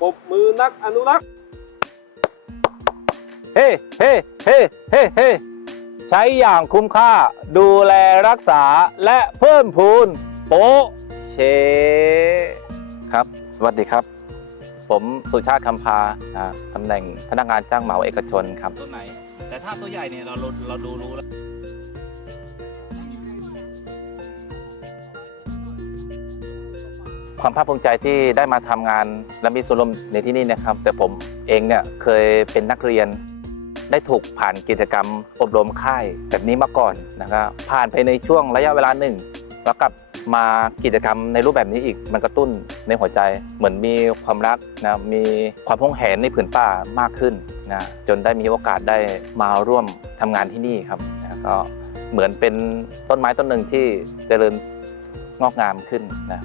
ปรบมือนักอนุรักษ์ เฮ้เฮ้เฮ้เฮ้เฮ้ใช้อย่างคุ้มค่า ดูแลรักษาและเพิ่มพูน โปะเช ครับ สวัสดีครับ ผมสุชาติคำพาอ่าตำแหน่งพนักงานจ้างเหมาเอกชนครับตัวไหน แต่ถ้าตัวใหญ่เนี่ยเราเราเราดูรู้แล้ว ความภาคภูมิใจที่ได้มาทำงานและมีส่วนร่วมในที่นี่นะครับ แต่ผมเองเนี่ยเคยเป็นนักเรียน ได้ถูกผ่านกิจกรรมอบรมค่ายแบบนี้มาก่อนนะครับผ่านไปในช่วงระยะเวลาหนึ่ง แล้วกลับมากิจกรรมในรูปแบบนี้อีกมันกระตุ้นในหัวใจ เหมือนมีความรักนะมีความพงแหนในผืนป่ามากขึ้นนะจนได้มีโอกาสได้มาร่วมทำงานที่นี่ครับนะก็เหมือนเป็นต้นไม้ต้นหนึ่งที่เจริญงอกงามขึ้นนะ